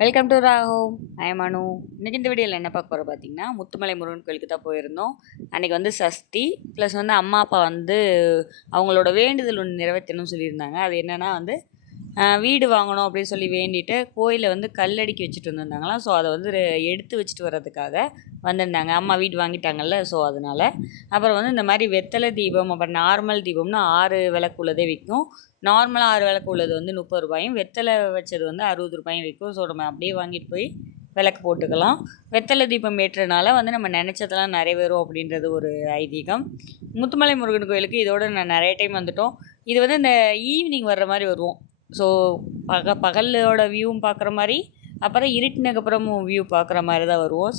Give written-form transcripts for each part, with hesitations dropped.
Welcome to ராகோம். I am Anu. இன்றைக்கி இந்த வீடியோவில் என்ன பார்க்க போகிறோம் பார்த்தீங்கன்னா, முத்துமலை முருகன் கோயிலுக்கு தான் போயிருந்தோம். அன்றைக்கி வந்து சஷ்டி ப்ளஸ் வந்து அம்மா அப்பா வந்து அவங்களோட வேண்டுதல் ஒன்று நிறைவேற்றணும்னு சொல்லியிருந்தாங்க. அது என்னென்னா வந்து வீடு வாங்கணும் அப்படின்னு சொல்லி வேண்டிட்டு கோயிலில் வந்து கல்லடிக்கி வச்சுட்டு வந்திருந்தாங்களாம். ஸோ அதை வந்து எடுத்து வச்சுட்டு வர்றதுக்காக வந்திருந்தாங்க. அம்மா வீடு வாங்கிட்டாங்கல்ல, ஸோ அதனால். அப்புறம் வந்து இந்த மாதிரி வெத்தலை தீபம், அப்புறம் நார்மல் தீபம்னு 6 விளக்கு உள்ளதே விற்கும். நார்மலாக 6 விளக்கு உள்ளது வந்து 30 ரூபாயும், வெத்தலை வச்சது வந்து 60 ரூபாயும் விற்கும். ஸோ நம்ம அப்படியே வாங்கிட்டு போய் விளக்கு போட்டுக்கலாம். வெத்தலை தீபம் ஏற்றுறதுனால வந்து நம்ம நினச்சதெல்லாம் நிறைவேறும் அப்படின்றது ஒரு ஐதீகம். முத்துமலை முருகன் கோயிலுக்கு இதோடு நான் நிறைய டைம் வந்துட்டோம். இது வந்து இந்த ஈவினிங் வர்ற மாதிரி வருவோம். ஸோ பகலோட வியூவும் பார்க்குற மாதிரி, அப்புறம் இருட்டினதுக்கப்புறமும் வியூ பார்க்குற மாதிரி தான் வருவோம்.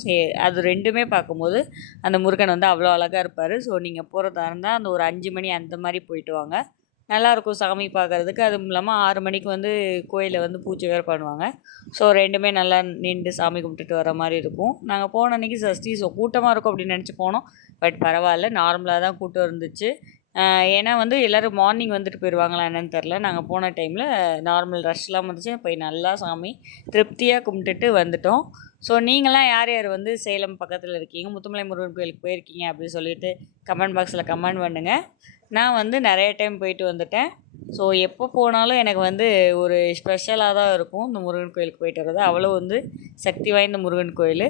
அது ரெண்டுமே பார்க்கும்போது அந்த முருகன் வந்து அவ்வளோ அழகாக இருப்பார். ஸோ நீங்கள் போகிறதா இருந்தால் அந்த ஒரு 5 மணி அந்த மாதிரி போயிட்டு வாங்க, நல்லாயிருக்கும் சாமி பார்க்குறதுக்கு. அதுவும் இல்லாமல் 6 மணிக்கு வந்து கோயிலில் வந்து பூஜை வேறு பண்ணுவாங்க. ஸோ ரெண்டுமே நல்லா நின்று சாமி கும்பிட்டுட்டு வர மாதிரி இருக்கும். நாங்கள் போன அன்றைக்கி சஷ்டி, ஸோ கூட்டமாக இருக்கும் அப்படின்னு நினச்சி போனோம். பட் பரவாயில்ல, நார்மலாக தான் கூட்டம் இருந்துச்சு. ஏன்னா வந்து எல்லோரும் மார்னிங் வந்துட்டு போயிடுவாங்களா என்னென்னு தெரில. நாங்கள் போன டைமில் நார்மல் ரஷ்லாம் வந்துச்சு. போய் நல்லா சாமி திருப்தியாக கும்பிட்டுட்டு வந்துட்டோம். ஸோ நீங்களாம் யார் யார் வந்து சேலம் பக்கத்தில் இருக்கீங்க, முத்துமலை முருகன் கோயிலுக்கு போயிருக்கீங்க அப்படின்னு சொல்லிட்டு கமெண்ட் பாக்ஸில் கமெண்ட் பண்ணுங்கள். நான் வந்து நிறைய டைம் போயிட்டு வந்துட்டேன். ஸோ எப்போ போனாலும் எனக்கு வந்து ஒரு ஸ்பெஷலாக தான் இருக்கும் இந்த முருகன் கோயிலுக்கு போயிட்டு வர்றது. அவ்வளோ வந்து சக்தி வாய்ந்த முருகன் கோயில்.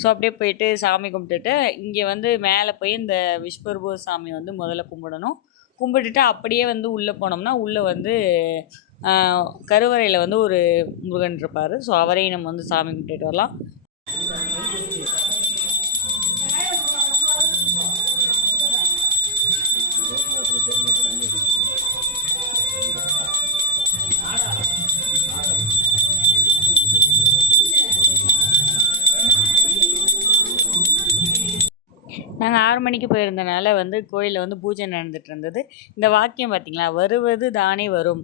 ஸோ அப்படியே போயிட்டு சாமி கும்பிட்டுட்டு இங்கே வந்து மேலே போய் இந்த விஸ்வரூப சாமி வந்து முதல்ல கும்பிடணும். கும்பிட்டுட்டு அப்படியே வந்து உள்ளே போனோம்னா உள்ளே வந்து கருவறையில் வந்து ஒரு முருகன் இருப்பார். ஸோ அவரையும் நம்ம வந்து சாமி கும்பிட்டுட்டு வரலாம். நாங்கள் 6 மணிக்கு போயிருந்தனால வந்து கோயிலில் வந்து பூஜை நடந்துகிட்டு இருந்தது. இந்த வாக்கியம் பார்த்திங்களா, வருவது தானே வரும்,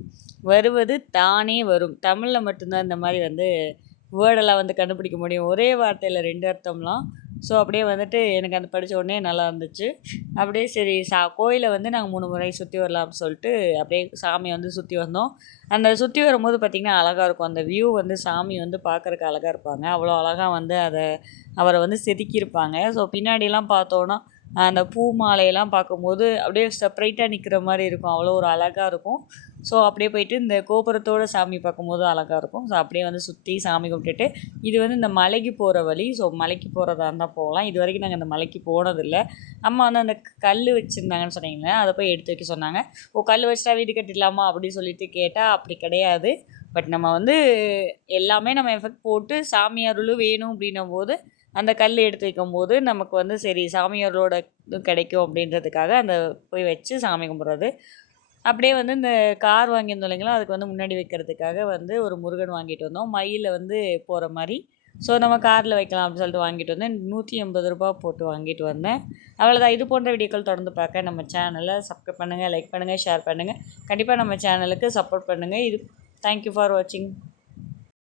வருவது தானே வரும். தமிழில் மட்டும்தான் இந்த மாதிரி வந்து வேர்டெல்லாம் வந்து கண்டுபிடிக்க முடியும். ஒரே வார்த்தையில் 2 அர்த்தம்லாம். ஸோ அப்படியே வந்துட்டு எனக்கு அந்த படித்த உடனே நல்லா இருந்துச்சு. அப்படியே சரி கோயிலை வந்து நாங்கள் 3 முறை சுற்றி வரலாம்னு சொல்லிட்டு அப்படியே சாமியை வந்து சுற்றி வந்தோம். அந்த சுற்றி வரும்போது பார்த்திங்கன்னா அழகாக இருக்கும். அந்த வியூ வந்து சாமி வந்து பார்க்குறக்கு அழகாக இருப்பாங்க. அவ்வளோ அழகாக வந்து அவரை வந்து செதுக்கியிருப்பாங்க. ஸோ பின்னாடிலாம் பார்த்தோன்னா அந்த பூ மாலையெல்லாம் பார்க்கும்போது அப்படியே செப்பரேட்டாக நிற்கிற மாதிரி இருக்கும். அவ்வளோ ஒரு அழகாக இருக்கும். ஸோ அப்படியே போயிட்டு இந்த கோபுரத்தோடு சாமி பார்க்கும்போது அழகாக இருக்கும். ஸோ அப்படியே வந்து சுற்றி சாமி கும்பிட்டுட்டு இது வந்து இந்த மலைக்கு போகிற வழி. ஸோ மலைக்கு போகிறதா இருந்தால் போகலாம். இது வரைக்கும் நாங்கள் இந்த மலைக்கு போனதில்லை. அம்மா வந்து அந்த கல் வச்சுருந்தாங்கன்னு சொன்னீங்களே, அதை போய் எடுத்து வைக்க சொன்னாங்க. கல் வச்சுட்டா வீடு கட்டிடலாமா அப்படின்னு சொல்லிட்டு கேட்டால் அப்படி கிடையாது. பட் நம்ம வந்து எல்லாமே நம்ம எஃபெக்ட் போட்டு சாமி அருள் வேணும் அப்படின்னும் போது அந்த கல் எடுத்து வைக்கும்போது நமக்கு வந்து சரி சாமியாரோட இதுவும் கிடைக்கும் அப்படின்றதுக்காக அந்த போய் வச்சு சாமி கும்பிட்றது. அப்படியே வந்து இந்த கார் வாங்கியிருந்தோம் இல்லைங்களா, அதுக்கு வந்து முன்னாடி வைக்கிறதுக்காக வந்து ஒரு முருகன் வாங்கிட்டு வந்தோம். மயிலில் வந்து போகிற மாதிரி. ஸோ நம்ம காரில் வைக்கலாம் அப்படின்னு சொல்லிட்டு வாங்கிட்டு வந்தேன். 180 ரூபா போட்டு வாங்கிட்டு வந்தேன். அவ்வளோதான். இது போன்ற வீடியோக்கள் தொடர்ந்து பார்க்க நம்ம சேனலை சப்ஸ்கிரைப் பண்ணுங்கள், லைக் பண்ணுங்கள், ஷேர் பண்ணுங்கள். கண்டிப்பாக நம்ம சேனலுக்கு சப்போர்ட் பண்ணுங்கள். தேங்க்யூ ஃபார் வாட்சிங்.